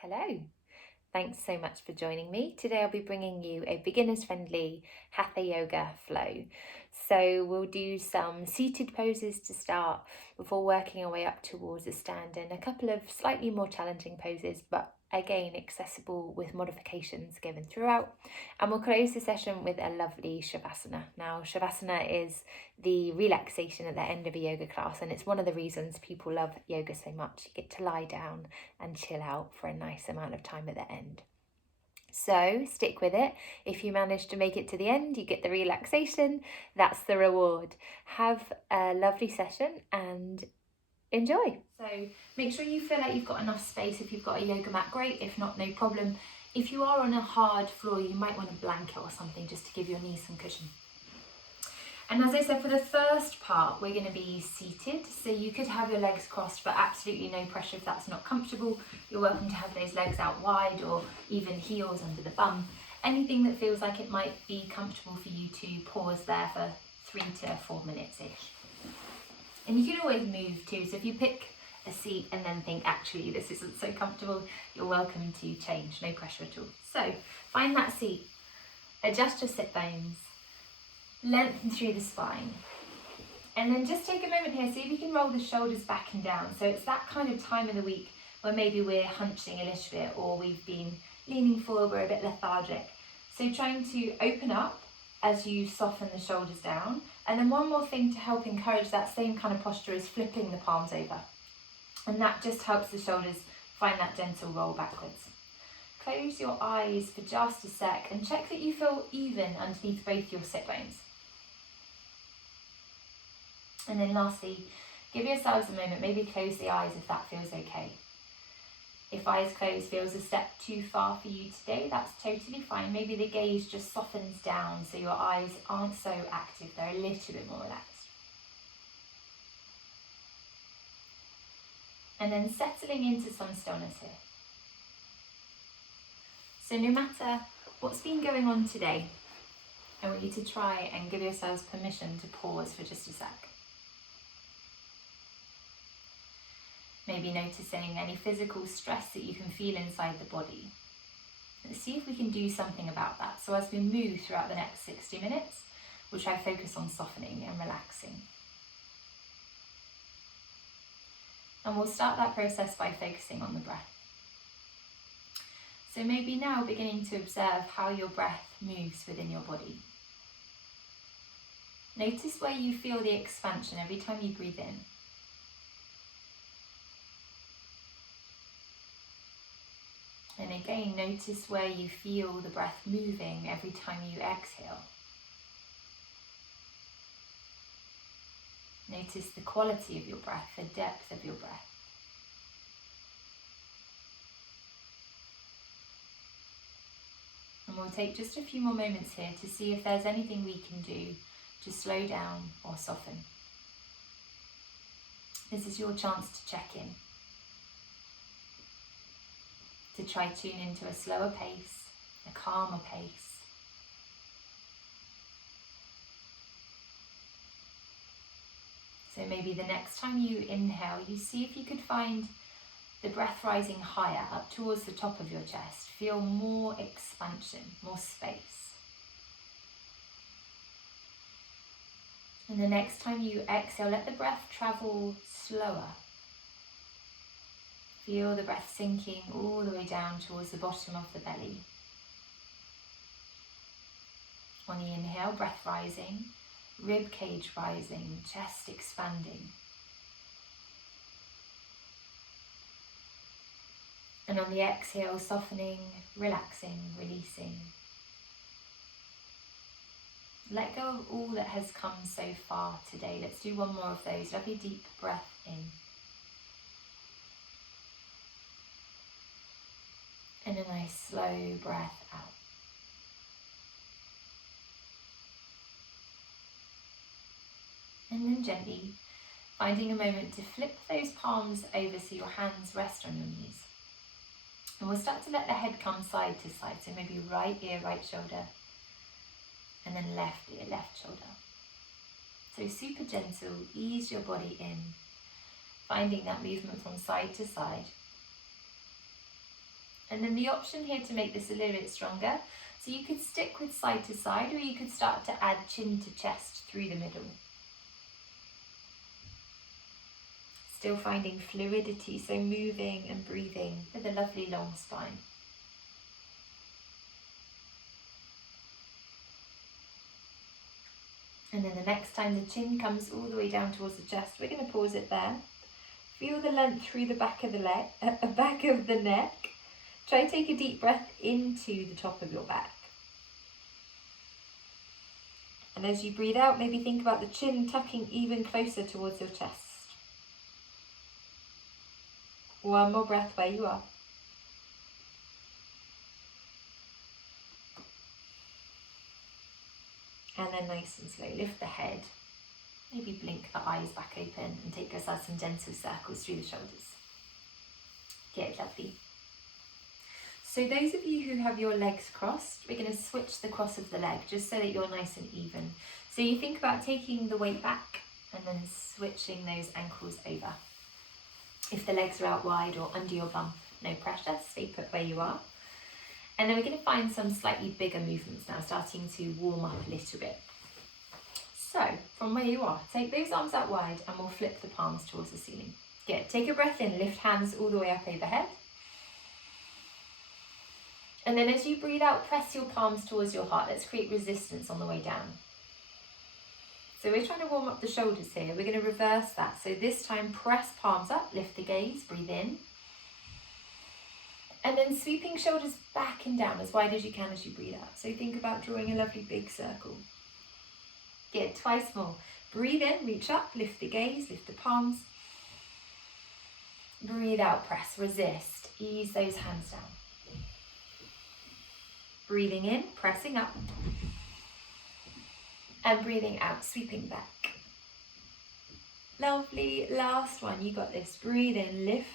Hello, thanks so much for joining me. Today I'll be bringing you a beginners friendly Hatha Yoga flow. So we'll do some seated poses to start before working our way up towards a stand and a couple of slightly more challenging poses, but again accessible with modifications given throughout. And we'll close the session with a lovely Shavasana. Now, Shavasana is the relaxation at the end of a yoga class, and it's one of the reasons people love yoga so much. You get to lie down and chill out for a nice amount of time at the end. So stick with it. If you manage to make it to the end, you get the relaxation. That's the reward. Have a lovely session and enjoy. So make sure you feel like you've got enough space. If you've got a yoga mat, great. If not, no problem. If you are on a hard floor, you might want a blanket or something just to give your knees some cushion. And as I said, for the first part, we're going to be seated. So you could have your legs crossed, but absolutely no pressure if that's not comfortable. You're welcome to have those legs out wide or even heels under the bum. Anything that feels like it might be comfortable for you to pause there for 3 to 4 minutes-ish. And you can always move too. So if you pick a seat and then think, actually, this isn't so comfortable, you're welcome to change, no pressure at all. So find that seat, adjust your sit bones, lengthen through the spine, and then just take a moment here, see if you can roll the shoulders back and down. So it's that kind of time of the week where maybe we're hunching a little bit or we've been leaning forward, we're a bit lethargic. So trying to open up as you soften the shoulders down. And then one more thing to help encourage that same kind of posture is flipping the palms over. And that just helps the shoulders find that gentle roll backwards. Close your eyes for just a sec and check that you feel even underneath both your sit bones. And then lastly, give yourselves a moment, maybe close the eyes if that feels okay. If eyes closed feels a step too far for you today, that's totally fine. Maybe the gaze just softens down so your eyes aren't so active, they're a little bit more relaxed. And then settling into some stillness here. So no matter what's been going on today, I want you to try and give yourselves permission to pause for just a sec. Maybe noticing any physical stress that you can feel inside the body. Let's see if we can do something about that. So as we move throughout the next 60 minutes, we'll try to focus on softening and relaxing. And we'll start that process by focusing on the breath. So maybe now beginning to observe how your breath moves within your body. Notice where you feel the expansion every time you breathe in. And again, notice where you feel the breath moving every time you exhale. Notice the quality of your breath, the depth of your breath. And we'll take just a few more moments here to see if there's anything we can do to slow down or soften. This is your chance to check in, to try tune into a slower pace, a calmer pace. So maybe the next time you inhale, you see if you could find the breath rising higher up towards the top of your chest. Feel more expansion, more space. And the next time you exhale, let the breath travel slower. Feel the breath sinking all the way down towards the bottom of the belly. On the inhale, breath rising, rib cage rising, chest expanding. And on the exhale, softening, relaxing, releasing. Let go of all that has come so far today. Let's do one more of those. Lovely deep breath in. And a nice slow breath out. And then gently, finding a moment to flip those palms over so your hands rest on your knees. And we'll start to let the head come side to side. So maybe right ear, right shoulder. And then left ear, left shoulder. So super gentle, ease your body in. Finding that movement from side to side. And then the option here to make this a little bit stronger, so you could stick with side to side, or you could start to add chin to chest through the middle. Still finding fluidity, so moving and breathing with a lovely long spine. And then the next time the chin comes all the way down towards the chest, we're going to pause it there. Feel the length through the back of the back of the neck. Try to take a deep breath into the top of your back. And as you breathe out, maybe think about the chin tucking even closer towards your chest. One more breath where you are. And then nice and slow, lift the head. Maybe blink the eyes back open and take us out some gentle circles through the shoulders. Good, lovely. So those of you who have your legs crossed, we're going to switch the cross of the leg just so that you're nice and even. So you think about taking the weight back and then switching those ankles over. If the legs are out wide or under your bum, no pressure, stay put where you are. And then we're going to find some slightly bigger movements now, starting to warm up a little bit. So from where you are, take those arms out wide and we'll flip the palms towards the ceiling. Good, take a breath in, lift hands all the way up overhead. And then as you breathe out, press your palms towards your heart. Let's create resistance on the way down. So we're trying to warm up the shoulders here. We're going to reverse that. So this time, press palms up, lift the gaze, breathe in. And then sweeping shoulders back and down as wide as you can as you breathe out. So think about drawing a lovely big circle. Good, twice more. Breathe in, reach up, lift the gaze, lift the palms. Breathe out, press, resist. Ease those hands down. Breathing in, pressing up. And breathing out, sweeping back. Lovely, last one, you got this. Breathe in, lift.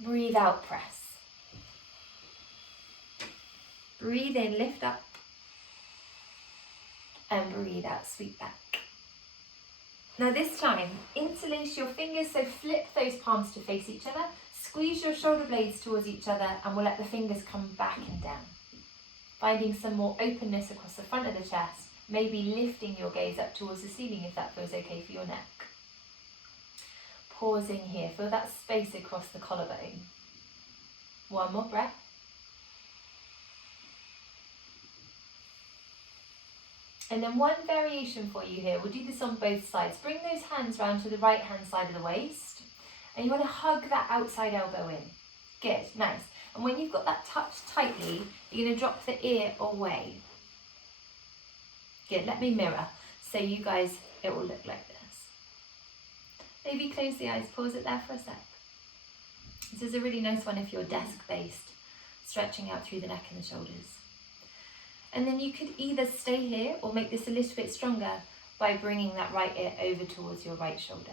Breathe out, press. Breathe in, lift up. And breathe out, sweep back. Now this time, interlace your fingers, so flip those palms to face each other. Squeeze your shoulder blades towards each other and we'll let the fingers come back and down. Finding some more openness across the front of the chest, maybe lifting your gaze up towards the ceiling if that feels okay for your neck. Pausing here, feel that space across the collarbone. One more breath. And then one variation for you here, we'll do this on both sides. Bring those hands round to the right hand side of the waist. And you want to hug that outside elbow in. Good, nice. And when you've got that touched tightly, you're going to drop the ear away. Good, let me mirror. So you guys, it will look like this. Maybe close the eyes, pause it there for a sec. This is a really nice one if you're desk-based, stretching out through the neck and the shoulders. And then you could either stay here or make this a little bit stronger by bringing that right ear over towards your right shoulder.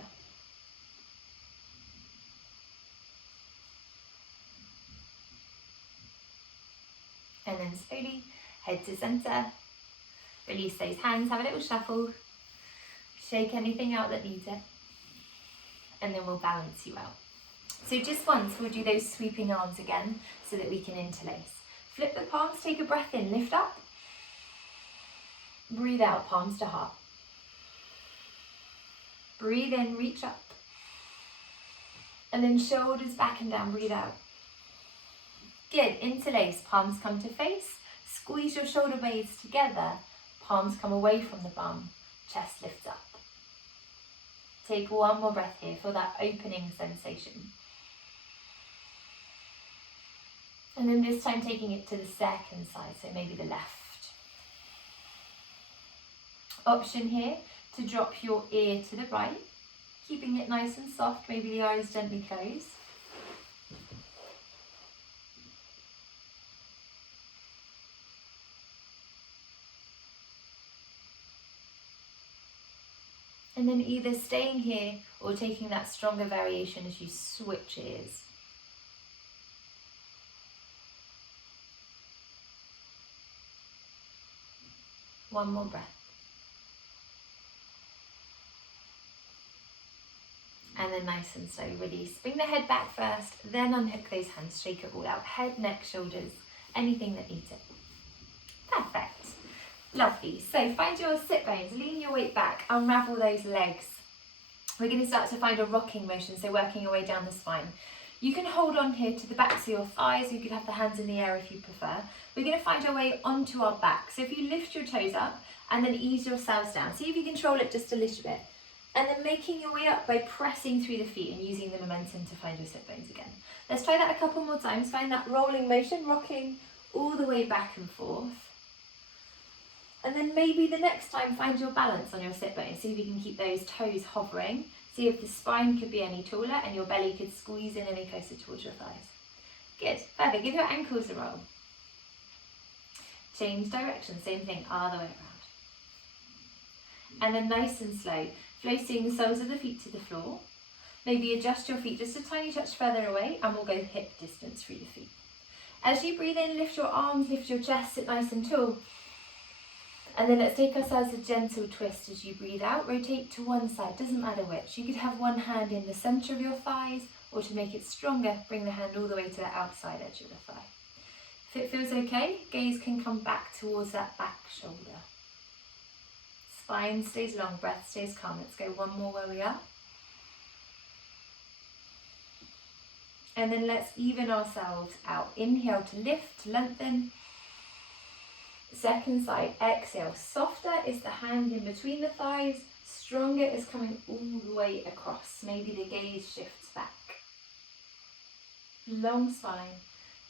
And then slowly, head to center, release those hands, have a little shuffle, shake anything out that needs it, and then we'll balance you out. So just once, we'll do those sweeping arms again so that we can interlace. Flip the palms, take a breath in, lift up, breathe out, palms to heart. Breathe in, reach up, and then shoulders back and down, breathe out. Good, interlace, palms come to face, squeeze your shoulder blades together, palms come away from the bum, chest lifts up. Take one more breath here for that opening sensation. And then this time taking it to the second side, so maybe the left. Option here to drop your ear to the right, keeping it nice and soft, maybe the eyes gently closed. And then either staying here or taking that stronger variation as you switch ears. One more breath. And then nice and slow, release. Bring the head back first, then unhook those hands, shake it all out. Head, neck, shoulders, anything that needs it. Perfect. Lovely. So find your sit bones, lean your weight back, unravel those legs. We're going to start to find a rocking motion, so working your way down the spine. You can hold on here to the backs of your thighs, you could have the hands in the air if you prefer. We're going to find our way onto our back. So if you lift your toes up and then ease yourselves down, see if you control it just a little bit. And then making your way up by pressing through the feet and using the momentum to find your sit bones again. Let's try that a couple more times. Find that rolling motion, rocking all the way back and forth. And then maybe the next time find your balance on your sit bones. See if you can keep those toes hovering. See if the spine could be any taller and your belly could squeeze in any closer towards your thighs. Good, perfect. Give your ankles a roll. Change direction, same thing, other way around. And then nice and slow, floating the soles of the feet to the floor. Maybe adjust your feet just a tiny touch further away and we'll go hip distance through the feet. As you breathe in, lift your arms, lift your chest, sit nice and tall. And then let's take ourselves a gentle twist as you breathe out. Rotate to one side, doesn't matter which. You could have one hand in the center of your thighs, or to make it stronger, bring the hand all the way to the outside edge of the thigh. If it feels okay, gaze can come back towards that back shoulder. Spine stays long, breath stays calm. Let's go one more where we are. And then let's even ourselves out. Inhale to lift, to lengthen. Second side, exhale. Softer is the hand in between the thighs. Stronger is coming all the way across. Maybe the gaze shifts back. Long spine,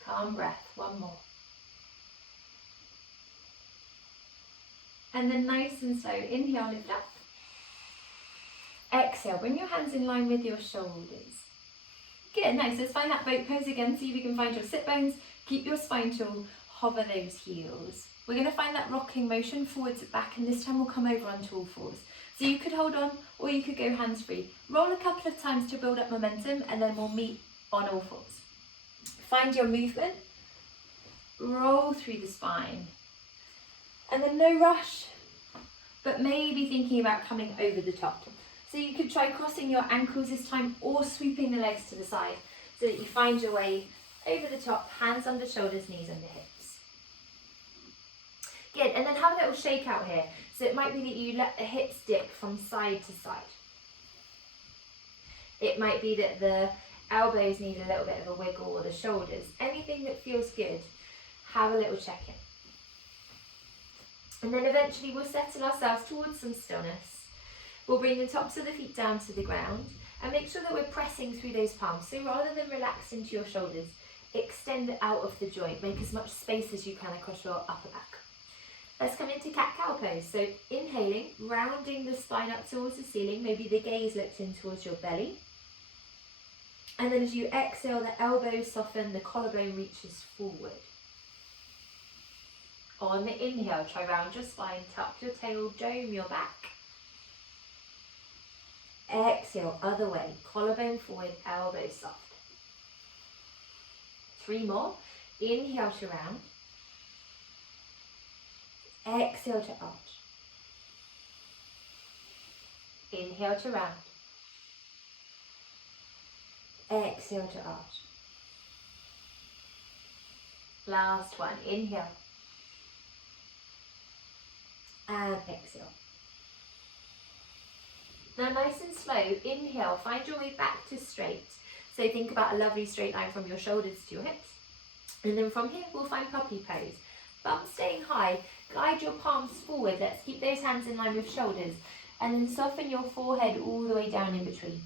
calm breath. One more. And then nice and slow, inhale, lift up. Exhale, bring your hands in line with your shoulders. Good, nice. Let's find that boat pose again. See if you can find your sit bones. Keep your spine tall. Hover those heels. We're going to find that rocking motion forwards and back, and this time we'll come over onto all fours. So you could hold on or you could go hands free. Roll a couple of times to build up momentum and then we'll meet on all fours. Find your movement. Roll through the spine. And then no rush, but maybe thinking about coming over the top. So you could try crossing your ankles this time or sweeping the legs to the side so that you find your way over the top, hands under shoulders, knees under hips. Good, and then have a little shake out here. So it might be that you let the hips dip from side to side. It might be that the elbows need a little bit of a wiggle, or the shoulders. Anything that feels good, have a little check in. And then eventually we'll settle ourselves towards some stillness. We'll bring the tops of the feet down to the ground and make sure that we're pressing through those palms. So rather than relax into your shoulders, extend out of the joint. Make as much space as you can across your upper back. Let's come into cat-cow pose. So inhaling, rounding the spine up towards the ceiling. Maybe the gaze looks in towards your belly. And then as you exhale, the elbows soften, the collarbone reaches forward. On the inhale, try round your spine, tuck your tail, dome your back. Exhale, other way, collarbone forward, elbows soft. 3 more. Inhale to round. Exhale to arch. Inhale to round. Exhale to arch. Last one. Inhale. And exhale. Now nice and slow, inhale, find your way back to straight. So think about a lovely straight line from your shoulders to your hips. And then from here, we'll find puppy pose. Bum staying high, glide your palms forward. Let's keep those hands in line with shoulders. And then soften your forehead all the way down in between.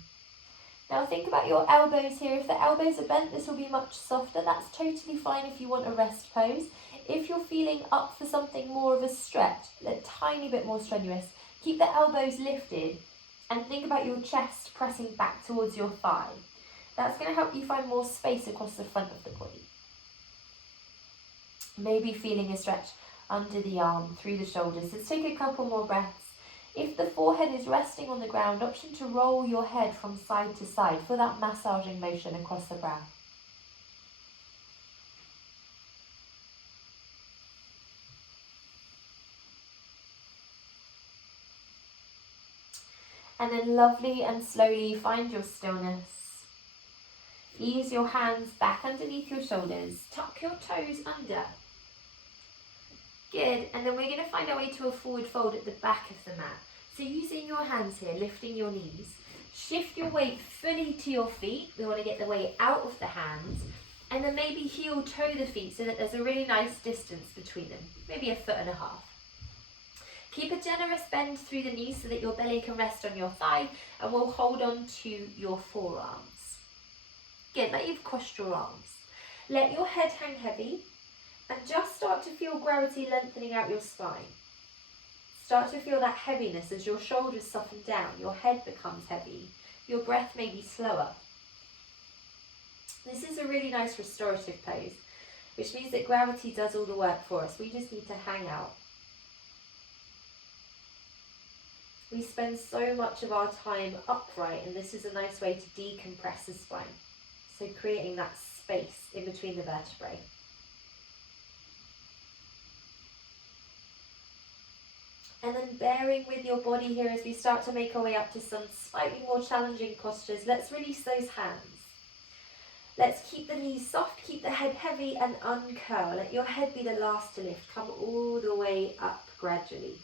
Now think about your elbows here. If the elbows are bent, this will be much softer. That's totally fine if you want a rest pose. If you're feeling up for something more of a stretch, a tiny bit more strenuous, keep the elbows lifted and think about your chest pressing back towards your thigh. That's going to help you find more space across the front of the body. Maybe feeling a stretch under the arm, through the shoulders. Let's take a couple more breaths. If the forehead is resting on the ground, option to roll your head from side to side for that massaging motion across the brow. And then lovely and slowly find your stillness. Ease your hands back underneath your shoulders. Tuck your toes under. Good, and then we're going to find our way to a forward fold at the back of the mat. So using your hands here, lifting your knees. Shift your weight fully to your feet. We want to get the weight out of the hands. And then maybe heel toe the feet so that there's a really nice distance between them. Maybe 1.5 feet. Keep a generous bend through the knees so that your belly can rest on your thigh, and we'll hold on to your forearms. Good, like you've crossed your arms. Let your head hang heavy and just start to feel gravity lengthening out your spine. Start to feel that heaviness as your shoulders soften down, your head becomes heavy, your breath may be slower. This is a really nice restorative pose, which means that gravity does all the work for us. We just need to hang out. We spend so much of our time upright, and this is a nice way to decompress the spine. So creating that space in between the vertebrae. And then bearing with your body here as we start to make our way up to some slightly more challenging postures. Let's release those hands. Let's keep the knees soft, keep the head heavy, and uncurl. Let your head be the last to lift. Come all the way up gradually.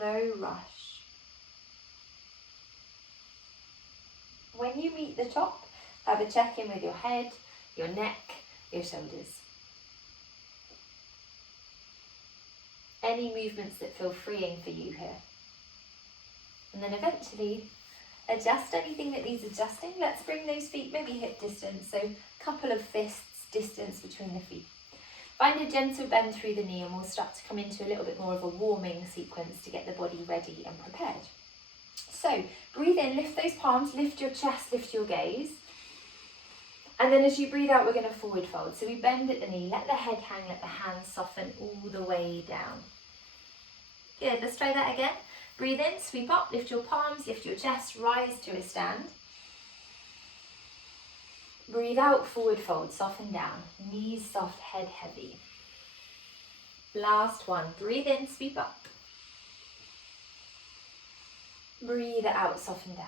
No rush. When you meet the top, have a check-in with your head, your neck, your shoulders. Any movements that feel freeing for you here. And then eventually, adjust anything that needs adjusting. Let's bring those feet maybe hip distance, so a couple of fists distance between the feet. Find a gentle bend through the knee, and we'll start to come into a little bit more of a warming sequence to get the body ready and prepared. So breathe in, lift those palms, lift your chest, lift your gaze. And then as you breathe out, we're going to forward fold. So we bend at the knee, let the head hang, let the hands soften all the way down. Good, let's try that again. Breathe in, sweep up, lift your palms, lift your chest, rise to a stand. Breathe out, forward fold, soften down. Knees soft, head heavy. Last one. Breathe in, sweep up. Breathe out, soften down.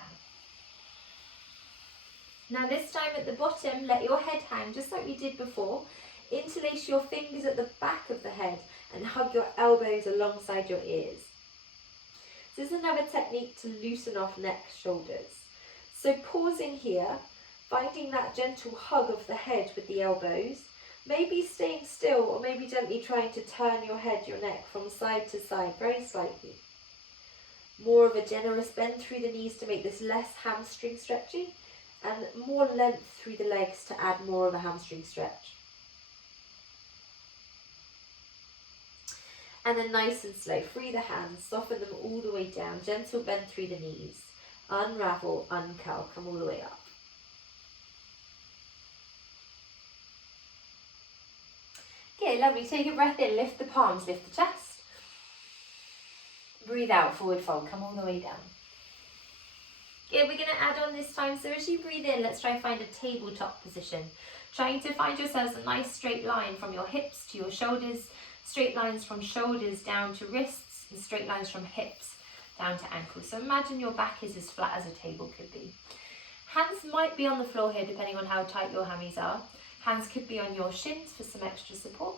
Now this time at the bottom, let your head hang just like we did before. Interlace your fingers at the back of the head and hug your elbows alongside your ears. This is another technique to loosen off neck, shoulders. So pausing here, finding that gentle hug of the head with the elbows, maybe staying still or maybe gently trying to turn your head, your neck from side to side very slightly. More of a generous bend through the knees to make this less hamstring stretchy, and more length through the legs to add more of a hamstring stretch. And then nice and slow, free the hands, soften them all the way down, gentle bend through the knees, unravel, uncurl, come all the way up. Okay, lovely, take a breath in, lift the palms, lift the chest. Breathe out, forward fold, come all the way down. Good, we're going to add on this time, so as you breathe in, let's try and find a tabletop position. Trying to find yourselves a nice straight line from your hips to your shoulders, straight lines from shoulders down to wrists, and straight lines from hips down to ankles. So imagine your back is as flat as a table could be. Hands might be on the floor here depending on how tight your hammies are. Hands could be on your shins for some extra support.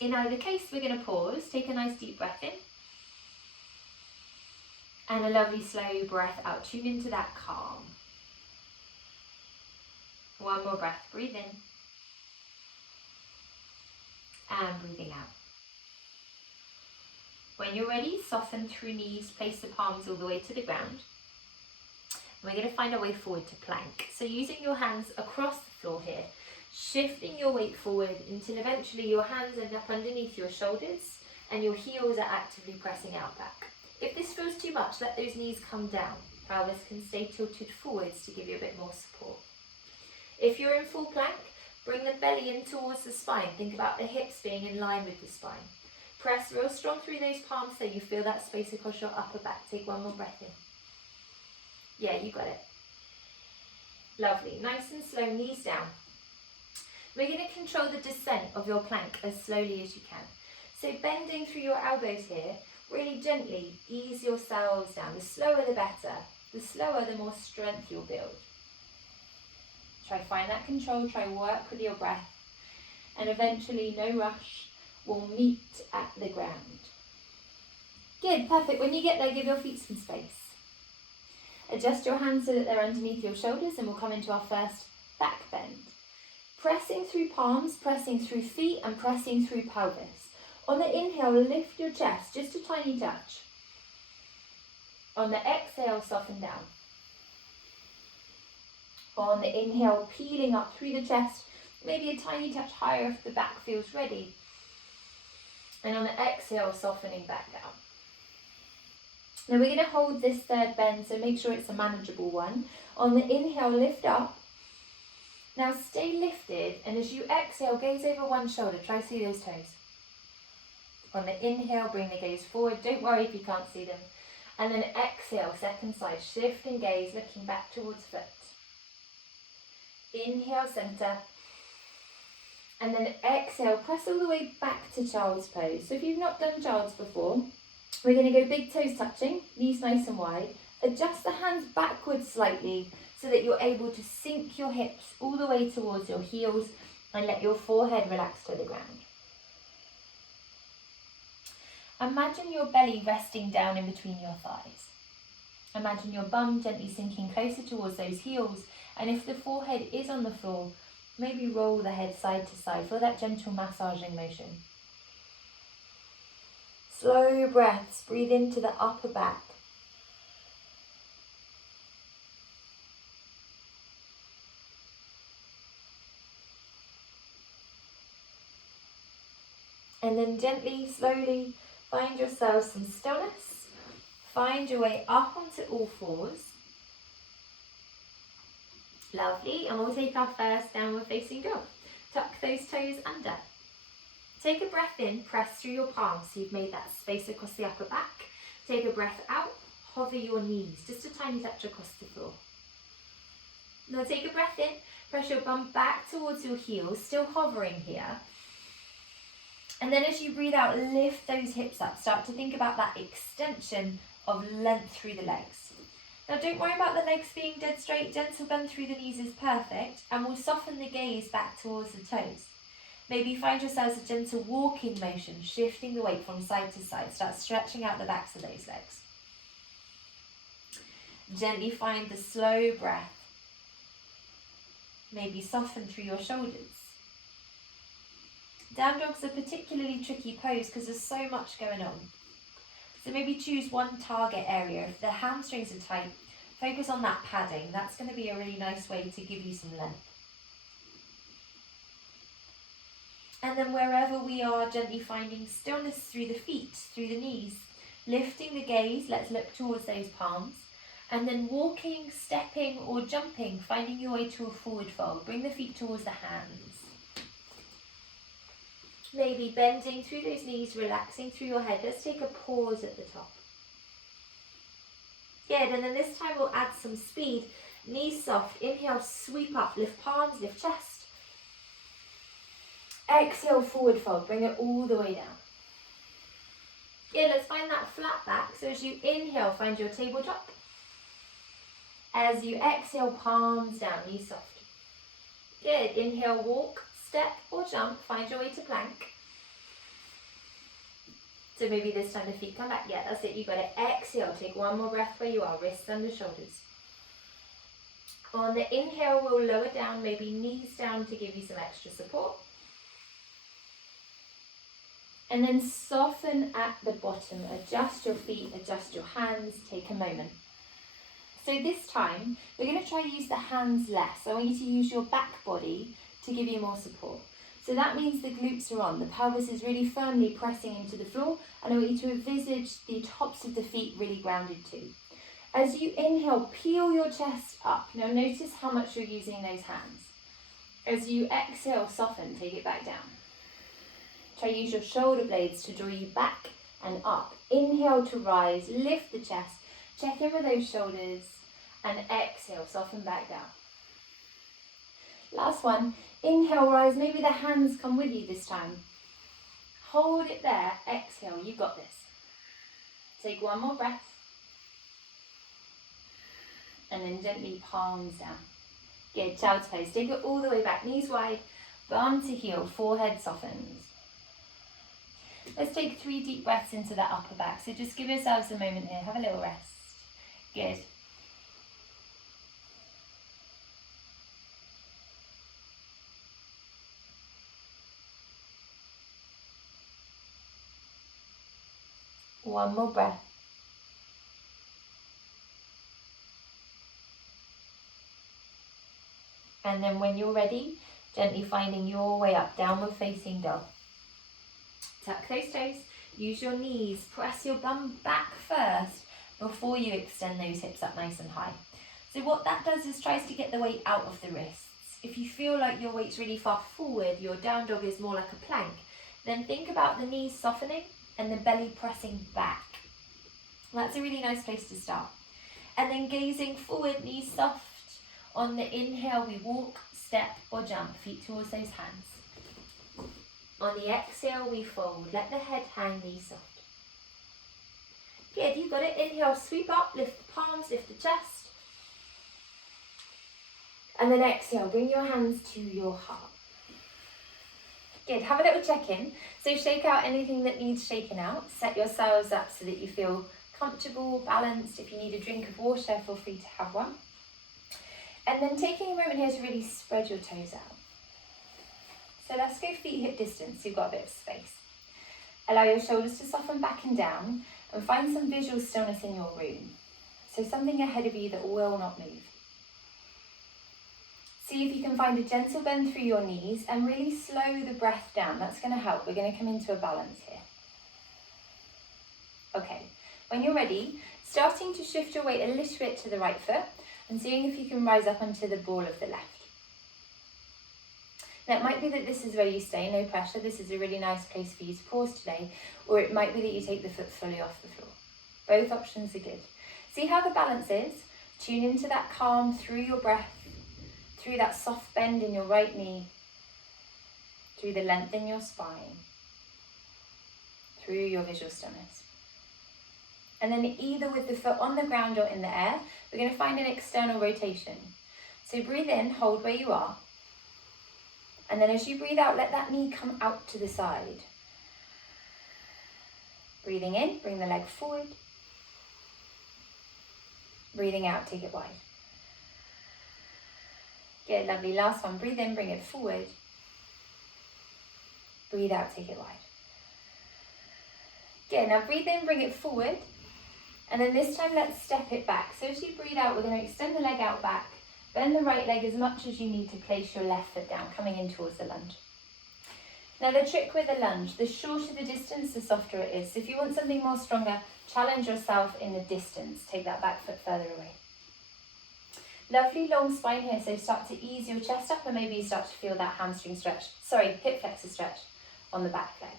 In either case, we're going to pause, take a nice deep breath in. And a lovely slow breath out. Tune into that calm. One more breath. Breathe in. And breathing out. When you're ready, soften through knees. Place the palms all the way to the ground. We're going to find our way forward to plank. So using your hands across the floor here, shifting your weight forward until eventually your hands end up underneath your shoulders and your heels are actively pressing out back. If this feels too much, let those knees come down. Pelvis can stay tilted forwards to give you a bit more support. If you're in full plank, bring the belly in towards the spine. Think about the hips being in line with the spine. Press real strong through those palms so you feel that space across your upper back. Take one more breath in. Yeah, you got it. Lovely. Nice and slow, knees down. We're going to control the descent of your plank as slowly as you can. So bending through your elbows here, Really gently ease yourselves down. The slower the better. The slower, the more strength you'll build. Try find that control, try work with your breath, and eventually, no rush, we'll meet at the ground. Good, perfect. When you get there, give your feet some space. Adjust your hands so that they're underneath your shoulders, and we'll come into our first back bend. Pressing through palms, pressing through feet, and pressing through pelvis. On the inhale, lift your chest, just a tiny touch. On the exhale, soften down. On the inhale, peeling up through the chest, maybe a tiny touch higher if the back feels ready. And on the exhale, softening back down. Now we're going to hold this third bend, so make sure it's a manageable one. On the inhale, lift up. Now stay lifted, and as you exhale, gaze over one shoulder. Try to see those toes. On the inhale, bring the gaze forward. Don't worry if you can't see them. And then exhale, second side. Shift and gaze, looking back towards foot. Inhale, center. And then exhale, press all the way back to child's pose. So if you've not done child's before, we're going to go big toes touching, knees nice and wide. Adjust the hands backwards slightly so that you're able to sink your hips all the way towards your heels and let your forehead relax to the ground. Imagine your belly resting down in between your thighs. Imagine your bum gently sinking closer towards those heels, and if the forehead is on the floor, maybe roll the head side to side. Feel that gentle massaging motion. Slow breaths, breathe into the upper back. And then gently, slowly, find yourself some stillness. Find your way up onto all fours. Lovely, and we'll take our first downward facing dog. Tuck those toes under. Take a breath in, press through your palms so you've made that space across the upper back. Take a breath out, hover your knees, just a tiny touch across the floor. Now take a breath in, press your bum back towards your heels, still hovering here. And then as you breathe out, lift those hips up. Start to think about that extension of length through the legs. Now don't worry about the legs being dead straight. Gentle bend through the knees is perfect. And we'll soften the gaze back towards the toes. Maybe find yourselves a gentle walking motion, shifting the weight from side to side. Start stretching out the backs of those legs. Gently find the slow breath. Maybe soften through your shoulders. Down dog's a particularly tricky pose because there's so much going on. So maybe choose one target area. If the hamstrings are tight, focus on that padding. That's going to be a really nice way to give you some length. And then wherever we are, gently finding stillness through the feet, through the knees. Lifting the gaze, let's look towards those palms. And then walking, stepping or jumping, finding your way to a forward fold. Bring the feet towards the hands. Maybe bending through those knees, relaxing through your head. Let's take a pause at the top. Good, and then this time we'll add some speed. Knees soft, inhale, sweep up, lift palms, lift chest. Exhale, forward fold, bring it all the way down. Good, let's find that flat back. So as you inhale, find your tabletop. As you exhale, palms down, knees soft. Good, inhale, walk, step or jump, find your way to plank. So maybe this time the feet come back. Yeah, that's it, you got it. Exhale, take one more breath where you are, wrists under shoulders. On the inhale, we'll lower down, maybe knees down to give you some extra support. And then soften at the bottom, adjust your feet, adjust your hands, take a moment. So this time, we're going to try to use the hands less. I want you to use your back body to give you more support. So that means the glutes are on, the pelvis is really firmly pressing into the floor, and I want you to envisage the tops of the feet really grounded too. As you inhale, peel your chest up. Now notice how much you're using those hands. As you exhale, soften, take it back down. Try to use your shoulder blades to draw you back and up. Inhale to rise, lift the chest, check in with those shoulders, and exhale, soften back down. Last one, inhale, rise, maybe the hands come with you this time. Hold it there, exhale, you got this. Take one more breath. And then gently palms down. Good, child's pose. Take it all the way back, knees wide, bum to heel, forehead softens. Let's take 3 deep breaths into that upper back. So just give yourselves a moment here, have a little rest. Good. One more breath. And then when you're ready, gently finding your way up, downward facing dog. Tuck those toes, use your knees, press your bum back first before you extend those hips up nice and high. So what that does is tries to get the weight out of the wrists. If you feel like your weight's really far forward, your down dog is more like a plank, then think about the knees softening and the belly pressing back. That's a really nice place to start. And then gazing forward, knees soft. On the inhale, we walk, step or jump, feet towards those hands. On the exhale, we fold. Let the head hang, knees soft. Good, you got it. Inhale, sweep up, lift the palms, lift the chest. And then exhale, bring your hands to your heart. Good, have a little check-in. So shake out anything that needs shaken out. Set yourselves up so that you feel comfortable, balanced. If you need a drink of water, feel free to have one. And then taking a moment here to really spread your toes out. So let's go feet hip distance, so you've got a bit of space. Allow your shoulders to soften back and down and find some visual stillness in your room. So something ahead of you that will not move. See if you can find a gentle bend through your knees and really slow the breath down. That's going to help. We're going to come into a balance here. Okay, when you're ready, starting to shift your weight a little bit to the right foot and seeing if you can rise up onto the ball of the left. Now it might be that this is where you stay, no pressure. This is a really nice place for you to pause today, or it might be that you take the foot fully off the floor. Both options are good. See how the balance is. Tune into that calm through your breath, through that soft bend in your right knee, through the length in your spine, through your visual stillness. And then either with the foot on the ground or in the air, we're going to find an external rotation. So breathe in, hold where you are. And then as you breathe out, let that knee come out to the side. Breathing in, bring the leg forward. Breathing out, take it wide. Good, lovely. Last one. Breathe in, bring it forward. Breathe out, take it wide. Good, now breathe in, bring it forward. And then this time, let's step it back. So as you breathe out, we're going to extend the leg out back. Bend the right leg as much as you need to place your left foot down, coming in towards the lunge. Now the trick with a lunge, the shorter the distance, the softer it is. So if you want something more stronger, challenge yourself in the distance. Take that back foot further away. Lovely long spine here, so start to ease your chest up and maybe you start to feel that hip flexor stretch on the back leg.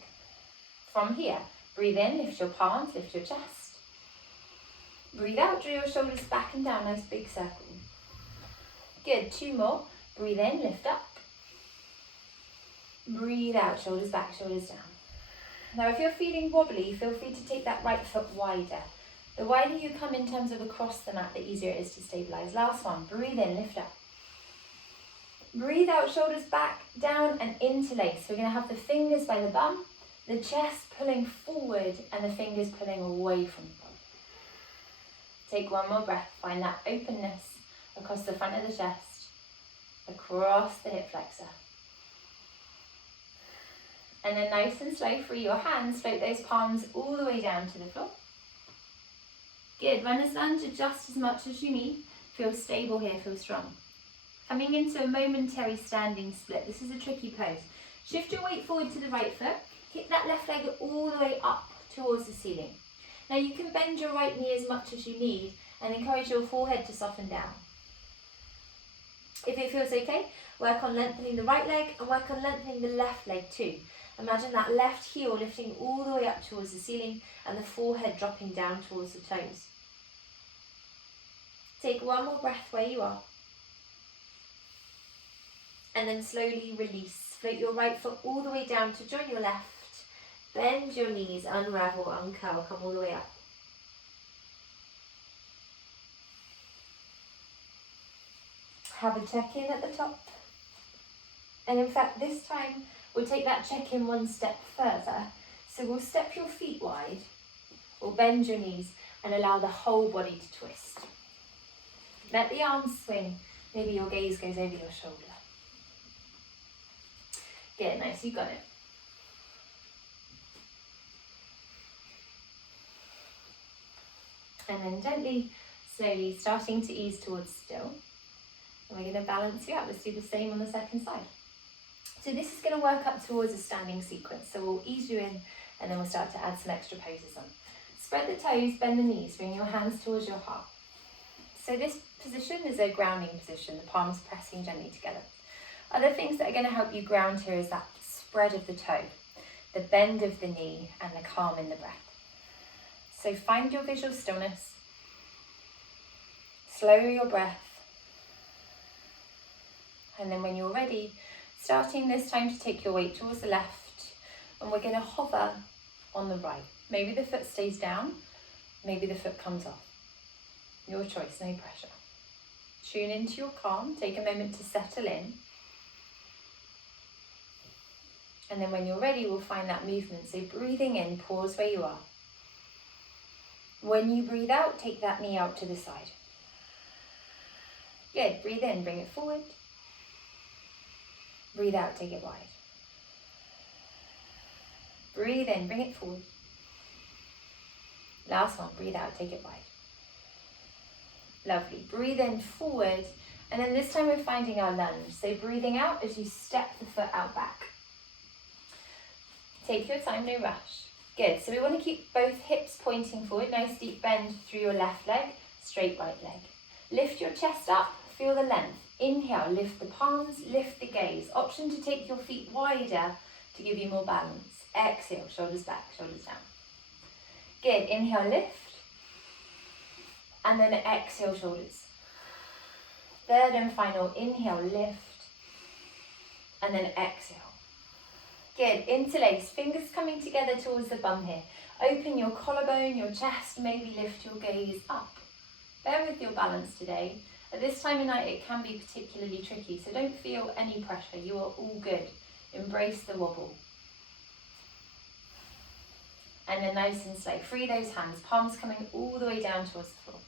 From here, breathe in, lift your palms, lift your chest. Breathe out, draw your shoulders back and down, nice big circle. Good, 2 more. Breathe in, lift up. Breathe out, shoulders back, shoulders down. Now if you're feeling wobbly, feel free to take that right foot wider. The wider you come in terms of across the mat, the easier it is to stabilize. Last one, breathe in, lift up. Breathe out, shoulders back, down and interlace. We're going to have the fingers by the bum, the chest pulling forward and the fingers pulling away from the bum. Take one more breath, find that openness across the front of the chest, across the hip flexor. And then nice and slow, free your hands, float those palms all the way down to the floor. Good, runner's lunge, adjust as much as you need. Feel stable here, feel strong. Coming into a momentary standing split. This is a tricky pose. Shift your weight forward to the right foot. Kick that left leg all the way up towards the ceiling. Now you can bend your right knee as much as you need and encourage your forehead to soften down. If it feels okay, work on lengthening the right leg and work on lengthening the left leg too. Imagine that left heel lifting all the way up towards the ceiling and the forehead dropping down towards the toes. Take one more breath where you are. And then slowly release. Float your right foot all the way down to join your left. Bend your knees, unravel, uncurl, come all the way up. Have a check-in at the top. And in fact, this time we'll take that check-in one step further. So we'll step your feet wide, or bend your knees and allow the whole body to twist. Let the arms swing. Maybe your gaze goes over your shoulder. Good, nice, you got it. And then gently, slowly, starting to ease towards still. And we're going to balance you out. Let's do the same on the second side. So this is going to work up towards a standing sequence. So we'll ease you in and then we'll start to add some extra poses on. Spread the toes, bend the knees, bring your hands towards your heart. So this position is a grounding position, the palms pressing gently together. Other things that are going to help you ground here is that spread of the toe, the bend of the knee, and the calm in the breath. So find your visual stillness, slow your breath, and then when you're ready, starting this time to take your weight towards the left, and we're going to hover on the right. Maybe the foot stays down, maybe the foot comes off. Your choice, no pressure. Tune into your calm, take a moment to settle in. And then when you're ready, we'll find that movement. So breathing in, pause where you are. When you breathe out, take that knee out to the side. Good, breathe in, bring it forward. Breathe out, take it wide. Breathe in, bring it forward. Last one, breathe out, take it wide. Lovely, breathe in, forward, and then this time we're finding our lunge. So breathing out as you step the foot out back. Take your time, no rush. Good, so we want to keep both hips pointing forward, nice deep bend through your left leg, straight right leg. Lift your chest up, feel the length. Inhale, lift the palms, lift the gaze. Option to take your feet wider to give you more balance. Exhale, shoulders back, shoulders down. Good, inhale, lift. And then exhale, shoulders. Third and final, inhale, lift. And then exhale. Good, interlace, fingers coming together towards the bum here. Open your collarbone, your chest, maybe lift your gaze up. Bear with your balance today. At this time of night, it can be particularly tricky, so don't feel any pressure. You are all good. Embrace the wobble. And then nice and slow, free those hands, palms coming all the way down towards the floor.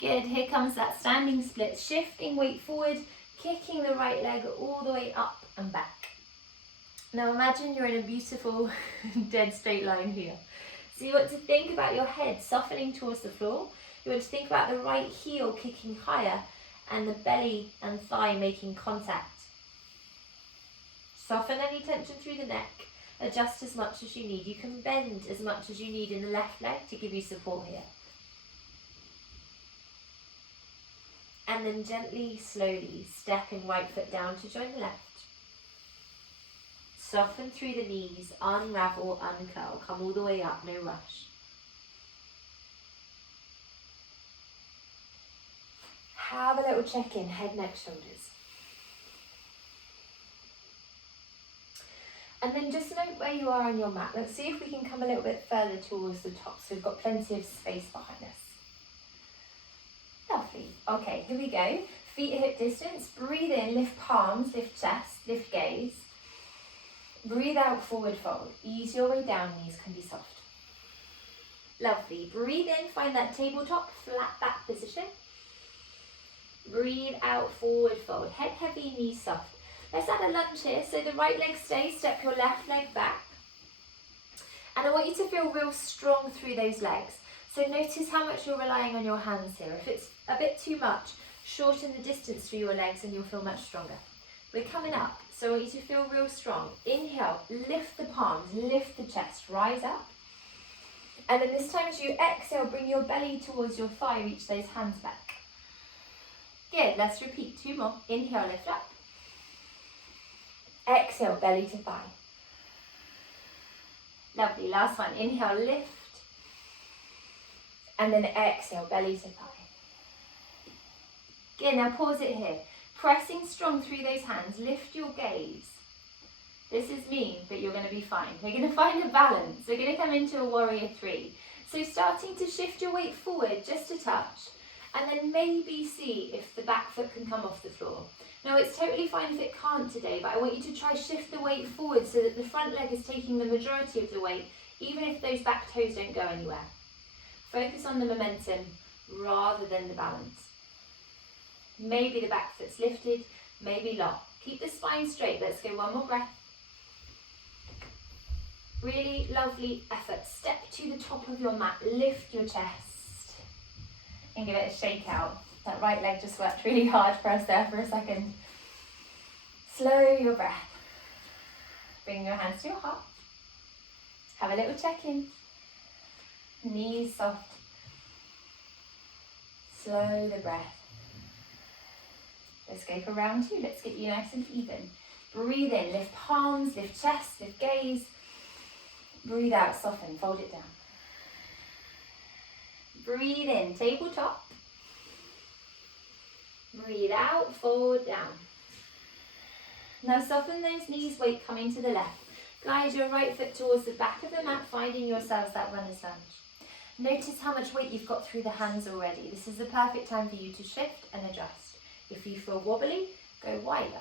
Good, here comes that standing split, shifting weight forward, kicking the right leg all the way up and back. Now imagine you're in a beautiful dead straight line here. So you want to think about your head softening towards the floor. You want to think about the right heel kicking higher and the belly and thigh making contact. Soften any tension through the neck. Adjust as much as you need. You can bend as much as you need in the left leg to give you support here. And then gently, slowly, stepping right foot down to join the left. Soften through the knees, unravel, uncurl. Come all the way up, no rush. Have a little check-in, head, neck, shoulders. And then just note where you are on your mat. Let's see if we can come a little bit further towards the top so we've got plenty of space behind us. Lovely. Okay, here we go. Feet at hip distance. Breathe in, lift palms, lift chest, lift gaze. Breathe out, forward fold. Ease your way down, knees can be soft. Lovely. Breathe in, find that tabletop, flat back position. Breathe out, forward fold. Head heavy, knees soft. Let's add a lunge here. So the right leg stays, step your left leg back. And I want you to feel real strong through those legs. So notice how much you're relying on your hands here. If it's a bit too much, shorten the distance through your legs and you'll feel much stronger. We're coming up, so I want you to feel real strong. Inhale, lift the palms, lift the chest, rise up. And then this time as you exhale, bring your belly towards your thigh, reach those hands back. Good, let's repeat, 2 more. Inhale, lift up. Exhale, belly to thigh. Lovely, last one. Inhale, lift. And then exhale, belly to thigh. Good, now pause it here. Pressing strong through those hands, lift your gaze. This is mean, but you're going to be fine. We're going to find a balance. We're going to come into a warrior 3. So starting to shift your weight forward just a touch. And then maybe see if the back foot can come off the floor. Now it's totally fine if it can't today, but I want you to try shift the weight forward so that the front leg is taking the majority of the weight, even if those back toes don't go anywhere. Focus on the momentum rather than the balance. Maybe the back foot's lifted, maybe not. Keep the spine straight. Let's go one more breath. Really lovely effort. Step to the top of your mat, lift your chest and give it a shake out. That right leg just worked really hard for us there for a second. Slow your breath. Bring your hands to your heart. Have a little check-in. Knees soft. Slow the breath. Let's go for round 2. Let's get you nice and even. Breathe in, lift palms, lift chest, lift gaze. Breathe out, soften, fold it down. Breathe in, tabletop. Breathe out, forward, down. Now soften those knees, weight coming to the left. Glide your right foot towards the back of the mat, finding yourselves that runner's lunge. Notice how much weight you've got through the hands already. This is the perfect time for you to shift and adjust. If you feel wobbly, go wider.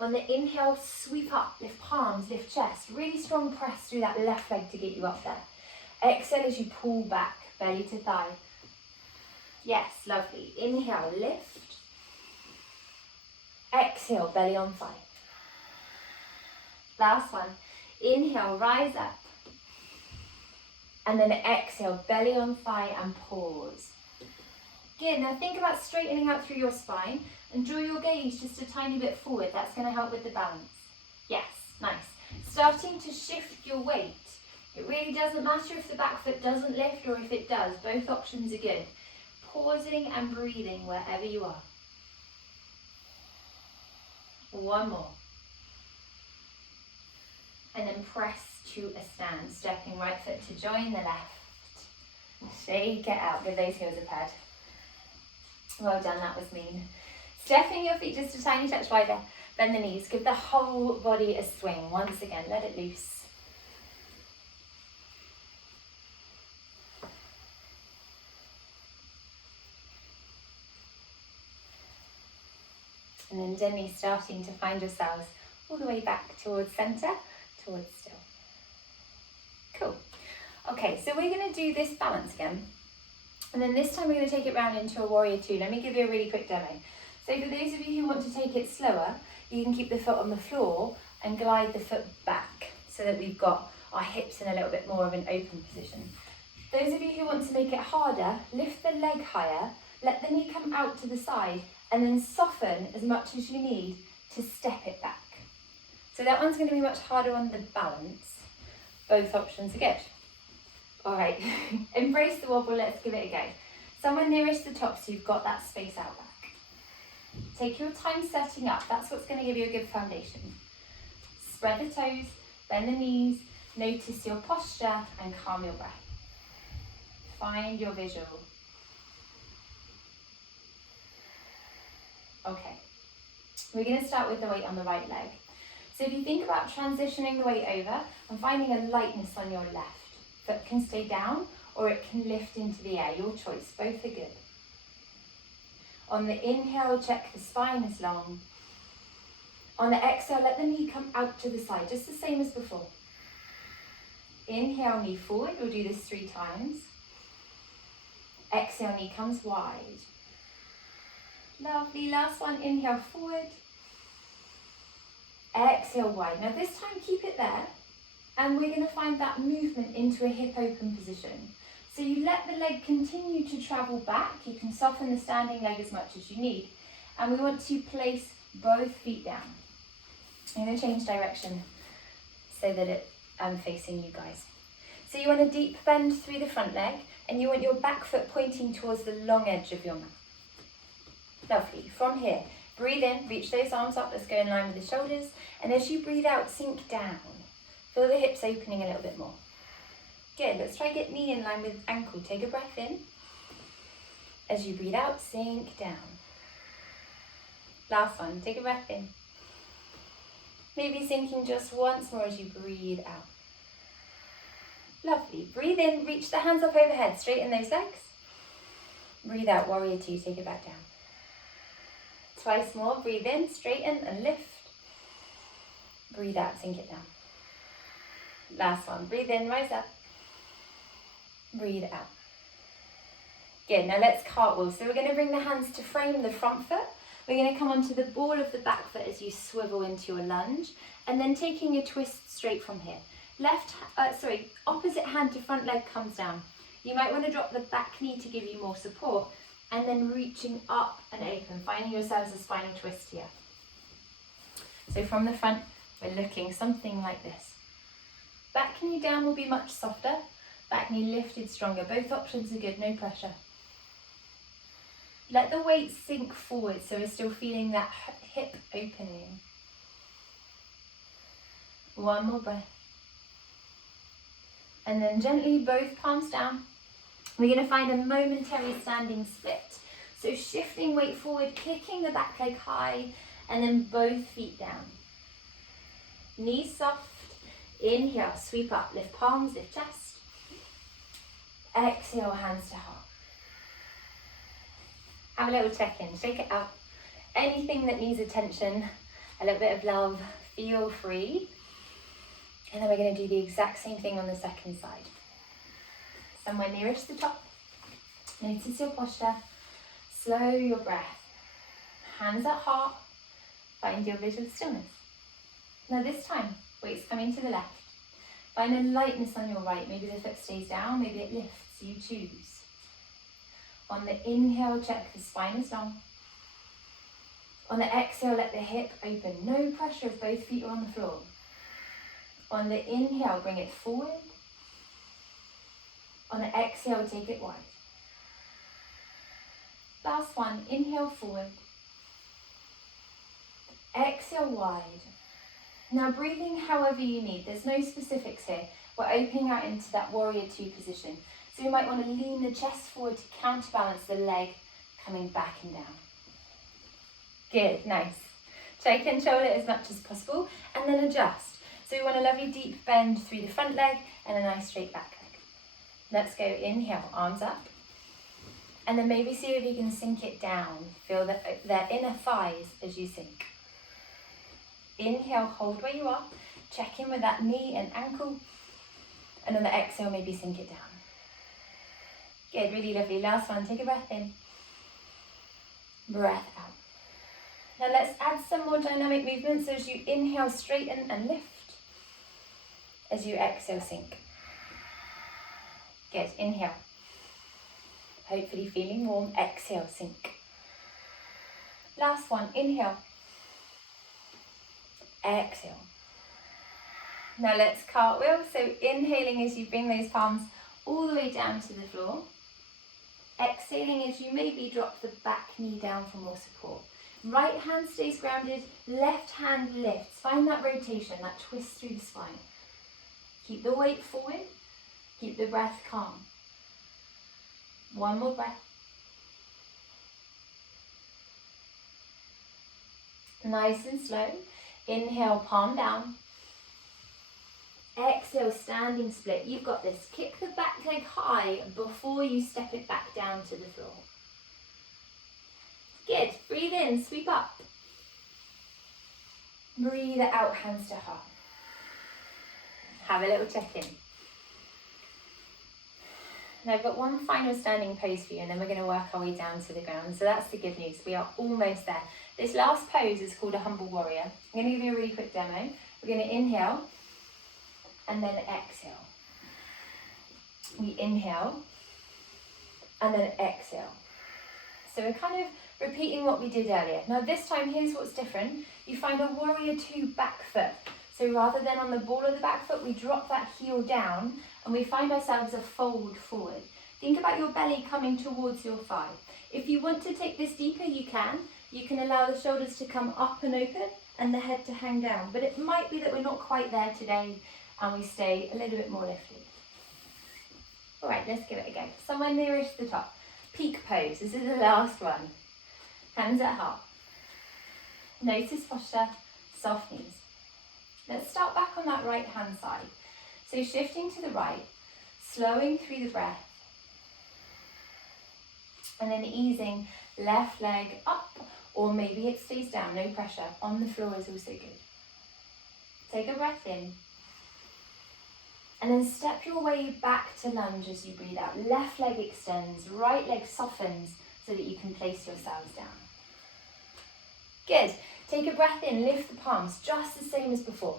On the inhale, sweep up, lift palms, lift chest. Really strong press through that left leg to get you up there. Exhale as you pull back, belly to thigh. Yes, lovely. Inhale, lift. Exhale, belly on thigh. Last one. Inhale, rise up. And then exhale, belly on thigh and pause. Good. Now think about straightening out through your spine and draw your gaze just a tiny bit forward. That's going to help with the balance. Yes, nice. Starting to shift your weight. It really doesn't matter if the back foot doesn't lift or if it does. Both options are good. Pausing and breathing wherever you are. One more. And then press to a stand. Stepping right foot to join the left. Shake it out. Give those heels a pad. Well done, that was mean. Stepping your feet just a tiny touch wider. Bend the knees. Give the whole body a swing. Once again, let it loose. And then gently starting to find yourselves all the way back towards center, towards still. Cool. Okay, so we're going to do this balance again. And then this time we're going to take it round into a warrior 2. Let me give you a really quick demo. So for those of you who want to take it slower, you can keep the foot on the floor and glide the foot back so that we've got our hips in a little bit more of an open position. Those of you who want to make it harder, lift the leg higher, let the knee come out to the side, and then soften as much as you need to step it back. So that one's going to be much harder on the balance. Both options are good. All right, embrace the wobble, let's give it a go. Someone nearest the top so you've got that space out back. Take your time setting up, that's what's going to give you a good foundation. Spread the toes, bend the knees, notice your posture and calm your breath. Find your visual. Okay, we're going to start with the weight on the right leg. So if you think about transitioning the weight over and finding a lightness on your left, foot can stay down or it can lift into the air, your choice, both are good. On the inhale, check the spine is long. On the exhale, let the knee come out to the side, just the same as before. Inhale, knee forward, we'll do this 3 times. Exhale, knee comes wide. Lovely, last one, inhale forward. Exhale wide. Now this time keep it there and we're going to find that movement into a hip open position. So you let the leg continue to travel back. You can soften the standing leg as much as you need. And we want to place both feet down. I'm going to change direction so that I'm facing you guys. So you want a deep bend through the front leg and you want your back foot pointing towards the long edge of your mat. Lovely. From here, breathe in, reach those arms up. Let's go in line with the shoulders. And as you breathe out, sink down. Feel the hips opening a little bit more. Good. Let's try get knee in line with ankle. Take a breath in. As you breathe out, sink down. Last one. Take a breath in. Maybe sinking just once more as you breathe out. Lovely. Breathe in, reach the hands up overhead. Straighten those legs. Breathe out, warrior two, take it back down. Twice more, breathe in, straighten and lift. Breathe out, sink it down. Last one, breathe in, rise up. Breathe out. Good, now let's cartwheel. So we're going to bring the hands to frame the front foot. We're going to come onto the ball of the back foot as you swivel into your lunge, and then taking a twist straight from here. Opposite hand to front leg comes down. You might want to drop the back knee to give you more support, and then reaching up and open, finding yourselves a spinal twist here. So from the front, we're looking something like this. Back knee down will be much softer, back knee lifted stronger. Both options are good, no pressure. Let the weight sink forward so we're still feeling that hip opening. One more breath. And then gently both palms down. We're going to find a momentary standing split. So shifting weight forward, kicking the back leg high, and then both feet down. Knees soft. Inhale, sweep up, lift palms, lift chest. Exhale, hands to heart. Have a little check-in, shake it out. Anything that needs attention, a little bit of love, feel free. And then we're going to do the exact same thing on the second side. Somewhere nearest the top. Notice your posture. Slow your breath. Hands at heart. Find your visual stillness. Now this time, weight's coming to the left. Find a lightness on your right. Maybe the foot stays down, maybe it lifts. You choose. On the inhale, check the spine is long. On the exhale, let the hip open. No pressure if both feet are on the floor. On the inhale, bring it forward. On the exhale, take it wide. Last one, inhale forward. Exhale wide. Now breathing however you need. There's no specifics here. We're opening out into that warrior two position. So you might want to lean the chest forward to counterbalance the leg coming back and down. Good, nice. Try to control it as much as possible and then adjust. So we want a lovely deep bend through the front leg and a nice straight back leg. Let's go, inhale, arms up. And then maybe see if you can sink it down. Feel their inner thighs as you sink. Inhale, hold where you are. Check in with that knee and ankle. And on the exhale, maybe sink it down. Good, really lovely. Last one, take a breath in. Breath out. Now let's add some more dynamic movements as you inhale, straighten and lift. As you exhale, sink. Good, inhale. Hopefully feeling warm. Exhale, sink. Last one, inhale. Exhale. Now let's cartwheel. So inhaling as you bring those palms all the way down to the floor. Exhaling as you maybe drop the back knee down for more support. Right hand stays grounded, left hand lifts. Find that rotation, that twist through the spine. Keep the weight forward, keep the breath calm. One more breath. Nice and slow. Inhale, palm down. Exhale, standing split. You've got this. Kick the back leg high before you step it back down to the floor. Good. Breathe in, sweep up. Breathe out, hands to heart. Have a little check-in. Now I've got one final standing pose for you and then we're going to work our way down to the ground. So that's the good news. We are almost there. This last pose is called a humble warrior. I'm going to give you a really quick demo. We're going to inhale and then exhale. We inhale and then exhale. So we're kind of repeating what we did earlier. Now this time, here's what's different. You find a warrior two back foot. So rather than on the ball of the back foot, we drop that heel down and we find ourselves a fold forward. Think about your belly coming towards your thigh. If you want to take this deeper, you can. You can allow the shoulders to come up and open and the head to hang down. But it might be that we're not quite there today and we stay a little bit more lifted. All right, let's give it a go. Somewhere nearest the top. Peak pose. This is the last one. Hands at heart. Notice posture, soft knees. Let's start back on that right hand side. So shifting to the right, slowing through the breath. And then easing left leg up, or maybe it stays down, no pressure. On the floor is also good. Take a breath in. And then step your way back to lunge as you breathe out. Left leg extends, right leg softens so that you can place yourselves down. Good. Take a breath in, lift the palms, just the same as before.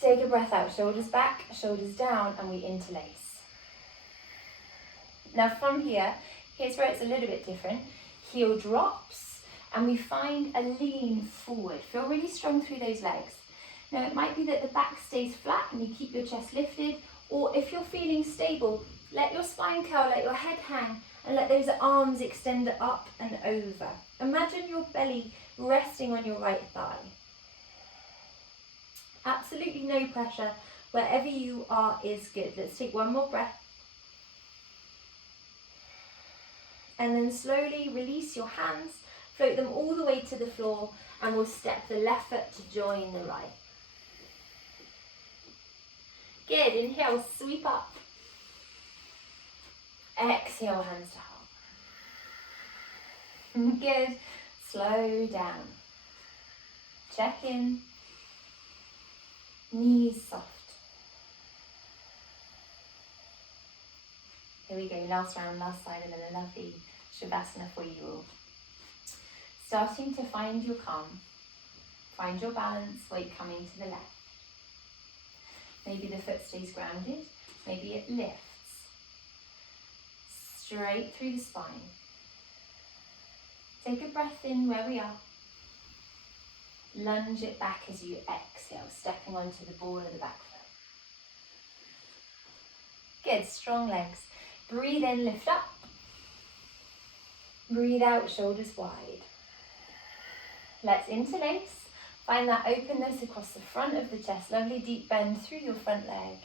Take a breath out, shoulders back, shoulders down, and we interlace. Now from here, here's where it's a little bit different. Heel drops, and we find a lean forward. Feel really strong through those legs. Now it might be that the back stays flat and you keep your chest lifted, or if you're feeling stable, let your spine curl, let your head hang, and let those arms extend up and over. Imagine your belly resting on your right thigh. Absolutely no pressure. Wherever you are is good. Let's take one more breath. And then slowly release your hands, float them all the way to the floor, and we'll step the left foot to join the right. Good, inhale, sweep up. Exhale, hands to heart. Good, slow down. Check in. Knees soft. Here we go, last round, last side, and then a lovely Shavasana for you all. Starting to find your calm. Find your balance, weight coming to the left. Maybe the foot stays grounded, maybe it lifts. Straight through the spine. Take a breath in where we are. Lunge it back as you exhale, stepping onto the ball of the back foot. Good, strong legs. Breathe in, lift up. Breathe out, shoulders wide. Let's interlace. Find that openness across the front of the chest, lovely deep bend through your front leg,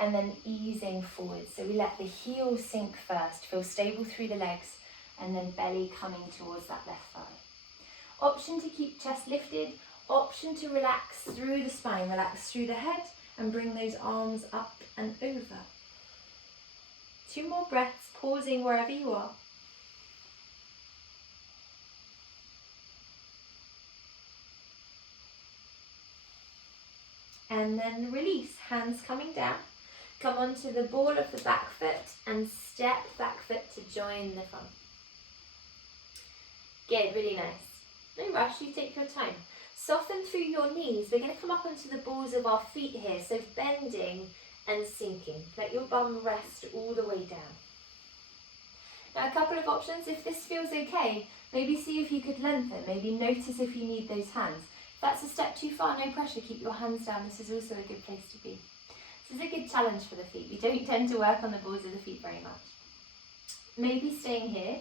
and then easing forward. So we let the heels sink first, feel stable through the legs, and then belly coming towards that left thigh. Option to keep chest lifted, option to relax through the spine, relax through the head, and bring those arms up and over. 2 more breaths, pausing wherever you are. And then release, hands coming down. Come onto the ball of the back foot and step back foot to join the front. Good, really nice. No rush, you take your time. Soften through your knees. We're going to come up onto the balls of our feet here, so bending and sinking. Let your bum rest all the way down. Now a couple of options. If this feels okay, maybe see if you could lengthen. Maybe notice if you need those hands. If that's a step too far, no pressure, keep your hands down. This is also a good place to be. This is a good challenge for the feet. We don't tend to work on the balls of the feet very much. Maybe staying here.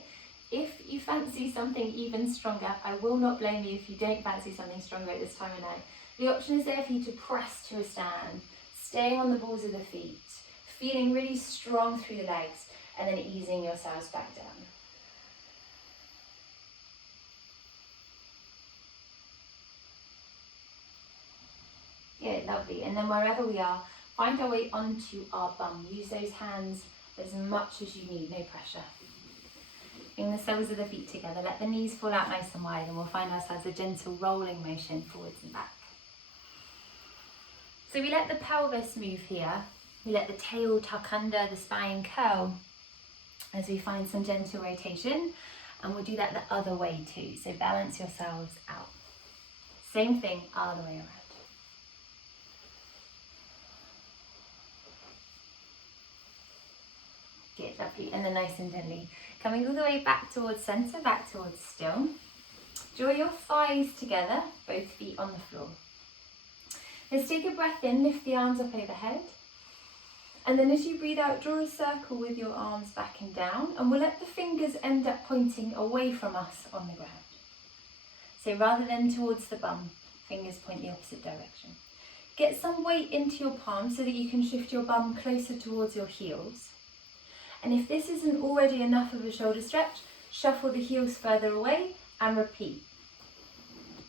If you fancy something even stronger, I will not blame you if you don't fancy something stronger at this time of night. The option is there for you to press to a stand, staying on the balls of the feet, feeling really strong through the legs, and then easing yourselves back down. Good, lovely. And then wherever we are, find our way onto our bum. Use those hands as much as you need, no pressure. Bring the soles of the feet together, let the knees fall out nice and wide, and we'll find ourselves a gentle rolling motion forwards and back. So we let the pelvis move here, we let the tail tuck under, the spine curl, as we find some gentle rotation, and we'll do that the other way too, so balance yourselves out. Same thing, other way around. Good, lovely, and then nice and gently. Coming all the way back towards centre, back towards still. Draw your thighs together, both feet on the floor. Let's take a breath in, lift the arms up overhead. And then as you breathe out, draw a circle with your arms back and down, and we'll let the fingers end up pointing away from us on the ground. So rather than towards the bum, fingers point the opposite direction. Get some weight into your palms so that you can shift your bum closer towards your heels. And if this isn't already enough of a shoulder stretch, shuffle the heels further away and repeat.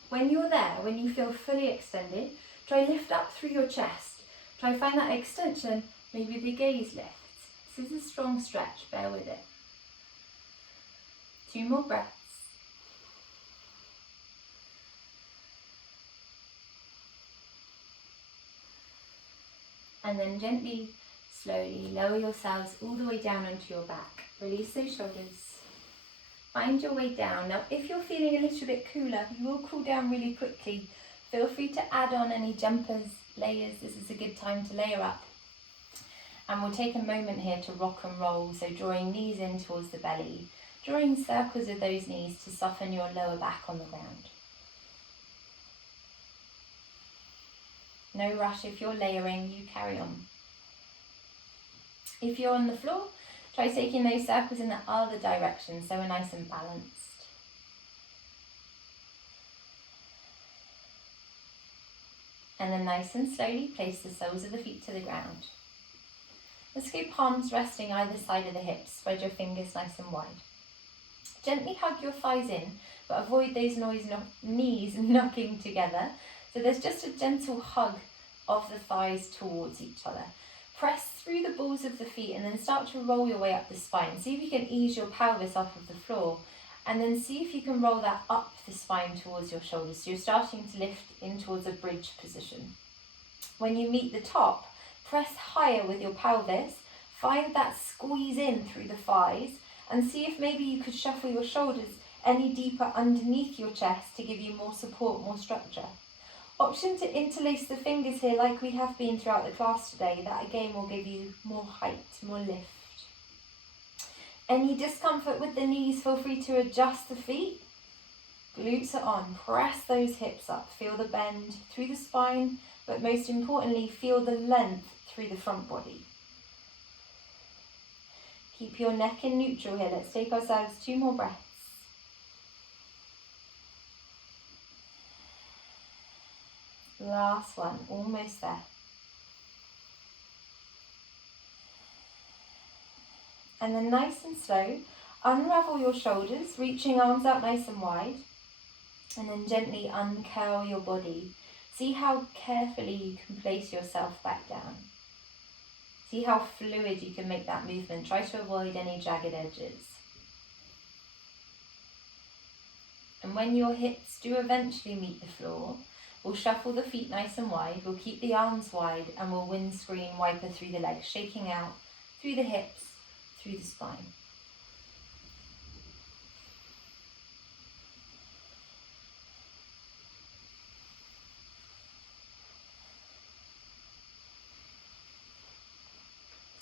When you're there, when you feel fully extended, try lift up through your chest. Try find that extension, maybe the gaze lifts. This is a strong stretch, bear with it. 2 more breaths. And then gently, slowly lower yourselves all the way down onto your back. Release those shoulders. Find your way down. Now, if you're feeling a little bit cooler, you will cool down really quickly. Feel free to add on any jumpers, layers. This is a good time to layer up. And we'll take a moment here to rock and roll. So drawing knees in towards the belly, drawing circles with those knees to soften your lower back on the ground. No rush. If you're layering, you carry on. If you're on the floor, try taking those circles in the other direction so we're nice and balanced. And then nice and slowly place the soles of the feet to the ground. Let's go palms resting either side of the hips. Spread your fingers nice and wide. Gently hug your thighs in, but avoid those knees knocking together. So there's just a gentle hug of the thighs towards each other. Press through the balls of the feet and then start to roll your way up the spine. See if you can ease your pelvis off of the floor, and then see if you can roll that up the spine towards your shoulders. So you're starting to lift in towards a bridge position. When you meet the top, press higher with your pelvis. Find that squeeze in through the thighs and see if maybe you could shuffle your shoulders any deeper underneath your chest to give you more support, more structure. Option to interlace the fingers here like we have been throughout the class today. That again will give you more height, more lift. Any discomfort with the knees, feel free to adjust the feet. Glutes are on. Press those hips up. Feel the bend through the spine, but most importantly, feel the length through the front body. Keep your neck in neutral here. Let's take ourselves 2 more breaths. Last one, almost there. And then nice and slow, unravel your shoulders, reaching arms out nice and wide. And then gently uncurl your body. See how carefully you can place yourself back down. See how fluid you can make that movement. Try to avoid any jagged edges. And when your hips do eventually meet the floor, we'll shuffle the feet nice and wide. We'll keep the arms wide and we'll windscreen wiper through the legs, shaking out through the hips, through the spine.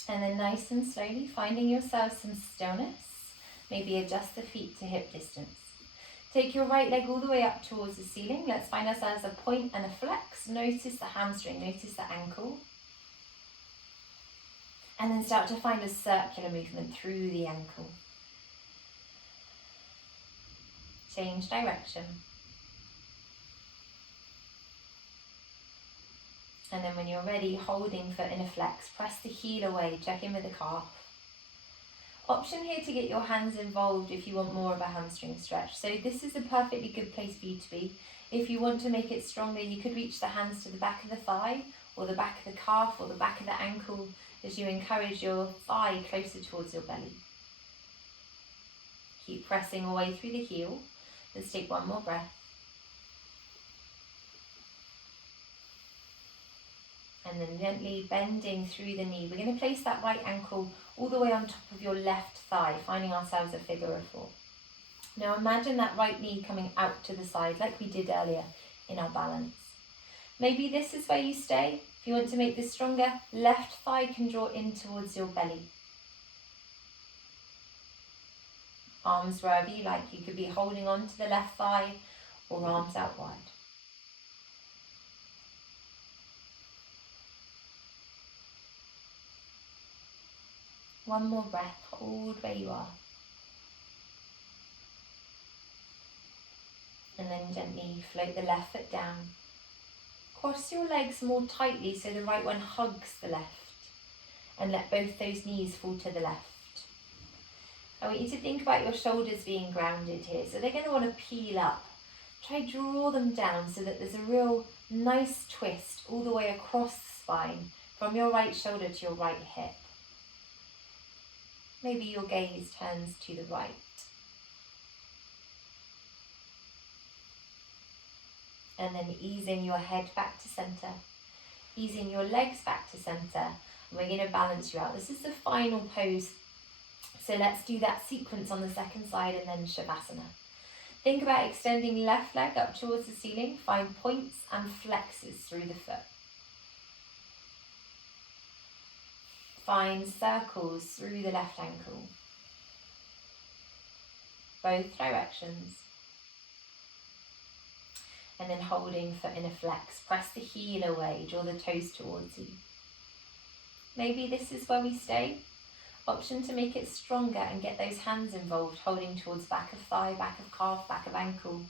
And then nice and slowly, finding yourself some stillness, maybe adjust the feet to hip distance. Take your right leg all the way up towards the ceiling. Let's find ourselves a point and a flex. Notice the hamstring, notice the ankle. And then start to find a circular movement through the ankle. Change direction. And then when you're ready, holding foot in a flex, press the heel away, check in with the calf. Option here to get your hands involved if you want more of a hamstring stretch. So this is a perfectly good place for you to be. If you want to make it stronger, you could reach the hands to the back of the thigh, or the back of the calf, or the back of the ankle, as you encourage your thigh closer towards your belly. Keep pressing away through the heel. Let's take 1 more breath. And then gently bending through the knee. We're going to place that right ankle all the way on top of your left thigh, finding ourselves a figure of 4. Now imagine that right knee coming out to the side like we did earlier in our balance. Maybe this is where you stay. If you want to make this stronger, left thigh can draw in towards your belly. Arms wherever you like. You could be holding on to the left thigh or arms out wide. One more breath, hold where you are. And then gently float the left foot down. Cross your legs more tightly so the right one hugs the left. And let both those knees fall to the left. I want you to think about your shoulders being grounded here. So they're going to want to peel up. Try draw them down so that there's a real nice twist all the way across the spine from your right shoulder to your right hip. Maybe your gaze turns to the right. And then easing your head back to center, easing your legs back to center. And we're going to balance you out. This is the final pose. So let's do that sequence on the second side and then Shavasana. Think about extending left leg up towards the ceiling. Find points and flexes through the foot. Find circles through the left ankle. Both directions. And then holding foot in a flex. Press the heel away, draw the toes towards you. Maybe this is where we stay. Option to make it stronger and get those hands involved, holding towards back of thigh, back of calf, back of ankle.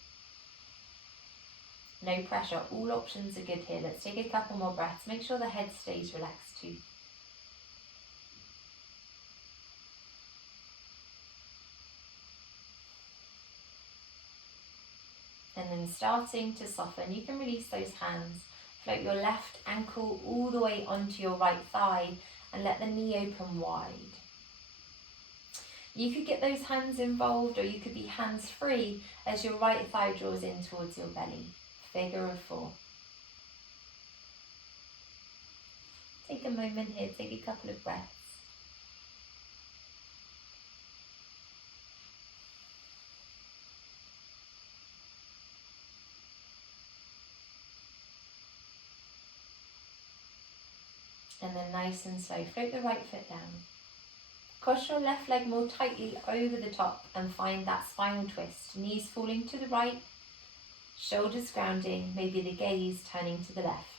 No pressure, all options are good here. Let's take a couple more breaths. Make sure the head stays relaxed too. And then starting to soften, you can release those hands. Float your left ankle all the way onto your right thigh and let the knee open wide. You could get those hands involved, or you could be hands free as your right thigh draws in towards your belly. Figure of 4. Take a moment here, take a couple of breaths. And then nice and slow, float the right foot down. Cross your left leg more tightly over the top and find that spinal twist. Knees falling to the right, shoulders grounding, maybe the gaze turning to the left.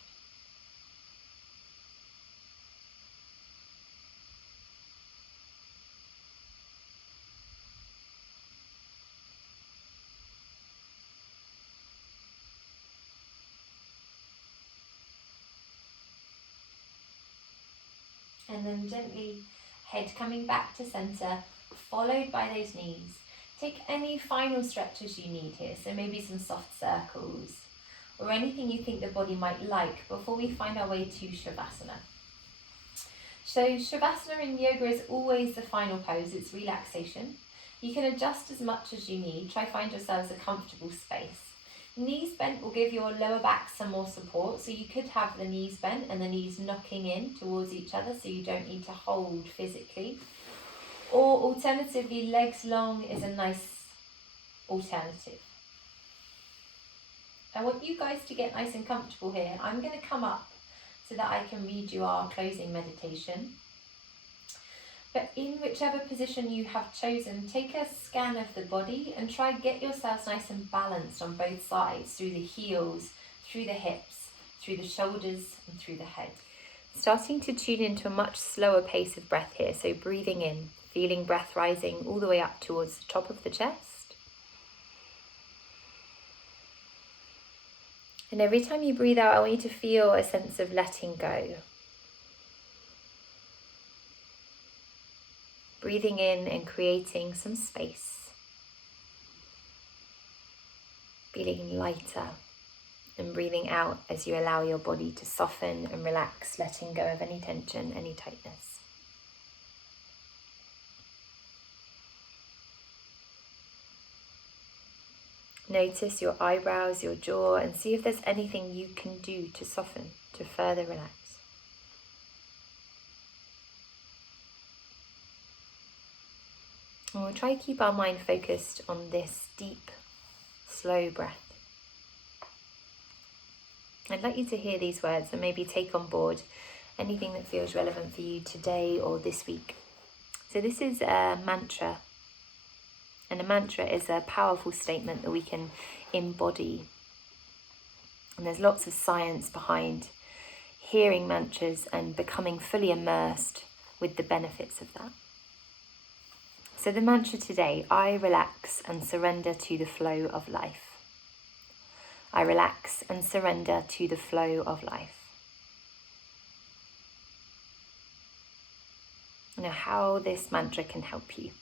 And then gently, head coming back to center, followed by those knees. Take any final stretches you need here, so maybe some soft circles, or anything you think the body might like before we find our way to Shavasana. So Shavasana in yoga is always the final pose, it's relaxation. You can adjust as much as you need, try find yourselves a comfortable space. Knees bent will give your lower back some more support, so you could have the knees bent and the knees knocking in towards each other so you don't need to hold physically. Or alternatively, legs long is a nice alternative. I want you guys to get nice and comfortable here. I'm going to come up so that I can read you our closing meditation. But in whichever position you have chosen, take a scan of the body and try get yourselves nice and balanced on both sides, through the heels, through the hips, through the shoulders and through the head. Starting to tune into a much slower pace of breath here, so breathing in, feeling breath rising all the way up towards the top of the chest. And every time you breathe out, I want you to feel a sense of letting go. Breathing in and creating some space. Feeling lighter, and breathing out as you allow your body to soften and relax, letting go of any tension, any tightness. Notice your eyebrows, your jaw, and see if there's anything you can do to soften, to further relax. And we'll try to keep our mind focused on this deep, slow breath. I'd like you to hear these words and maybe take on board anything that feels relevant for you today or this week. So this is a mantra. And a mantra is a powerful statement that we can embody. And there's lots of science behind hearing mantras and becoming fully immersed with the benefits of that. So the mantra today, I relax and surrender to the flow of life. I relax and surrender to the flow of life. Now, how this mantra can help you.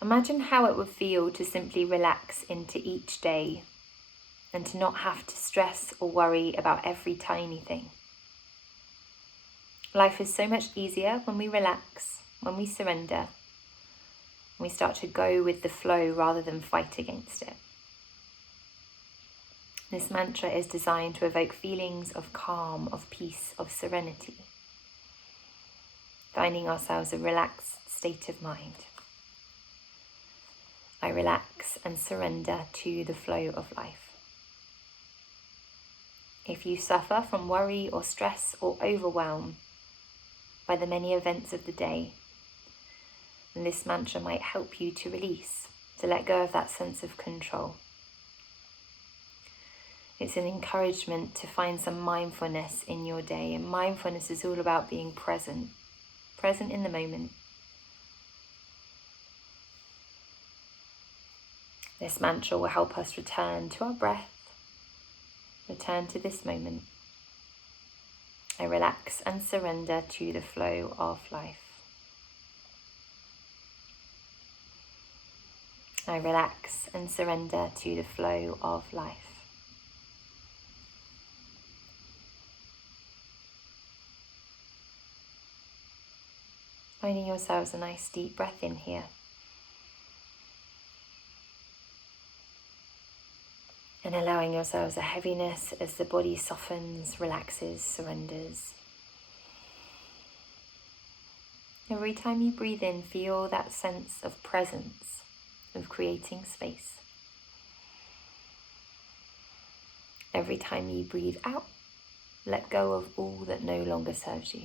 Imagine how it would feel to simply relax into each day and to not have to stress or worry about every tiny thing. Life is so much easier when we relax, when we surrender, when we start to go with the flow rather than fight against it. This mantra is designed to evoke feelings of calm, of peace, of serenity, finding ourselves a relaxed state of mind. I relax and surrender to the flow of life. If you suffer from worry or stress or overwhelm by the many events of the day, then this mantra might help you to release, to let go of that sense of control. It's an encouragement to find some mindfulness in your day, and mindfulness is all about being present in the moment. This mantra will help us return to our breath, return to this moment. I relax and surrender to the flow of life. I relax and surrender to the flow of life. Finding yourselves a nice deep breath in here. And allowing yourselves a heaviness as the body softens, relaxes, surrenders. Every time you breathe in, feel that sense of presence, of creating space. Every time you breathe out, let go of all that no longer serves you.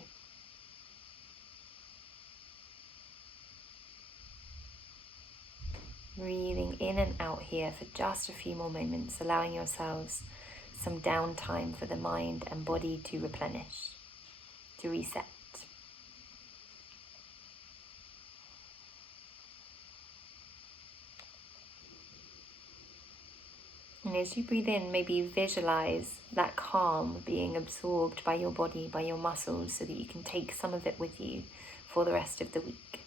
Breathing in and out here for just a few more moments, allowing yourselves some downtime for the mind and body to replenish, to reset. And as you breathe in, maybe visualize that calm being absorbed by your body, by your muscles, so that you can take some of it with you for the rest of the week.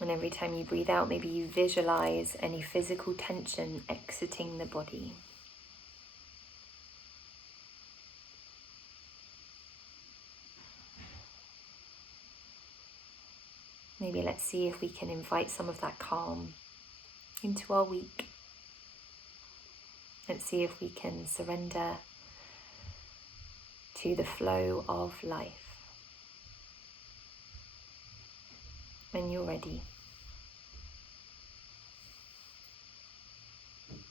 And every time you breathe out, maybe you visualize any physical tension exiting the body. Maybe let's see if we can invite some of that calm into our week. Let's see if we can surrender to the flow of life. When you're ready,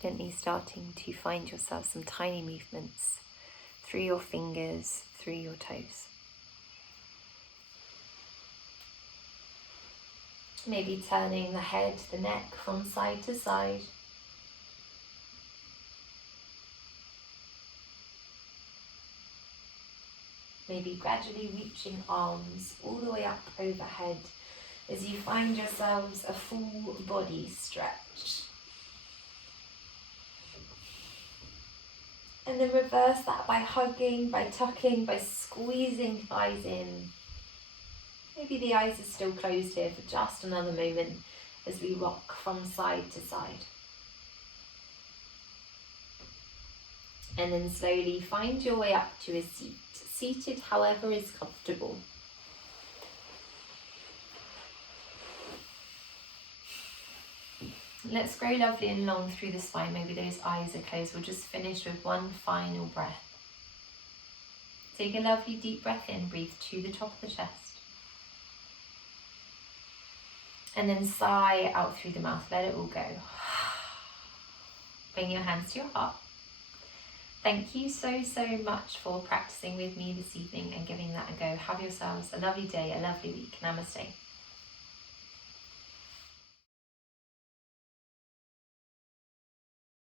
gently starting to find yourself some tiny movements through your fingers, through your toes. Maybe turning the head, the neck from side to side. Maybe gradually reaching arms all the way up overhead as you find yourselves a full body stretch. And then reverse that by hugging, by tucking, by squeezing thighs in. Maybe the eyes are still closed here for just another moment as we rock from side to side. And then slowly find your way up to a seat, seated however is comfortable. Let's grow lovely and long through the spine. Maybe those eyes are closed. We'll just finish with one final breath. Take a lovely deep breath in, breathe to the top of the chest. And then sigh out through the mouth, let it all go. Bring your hands to your heart. Thank you so much for practicing with me this evening and giving that a go. Have yourselves a lovely day, a lovely week. Namaste.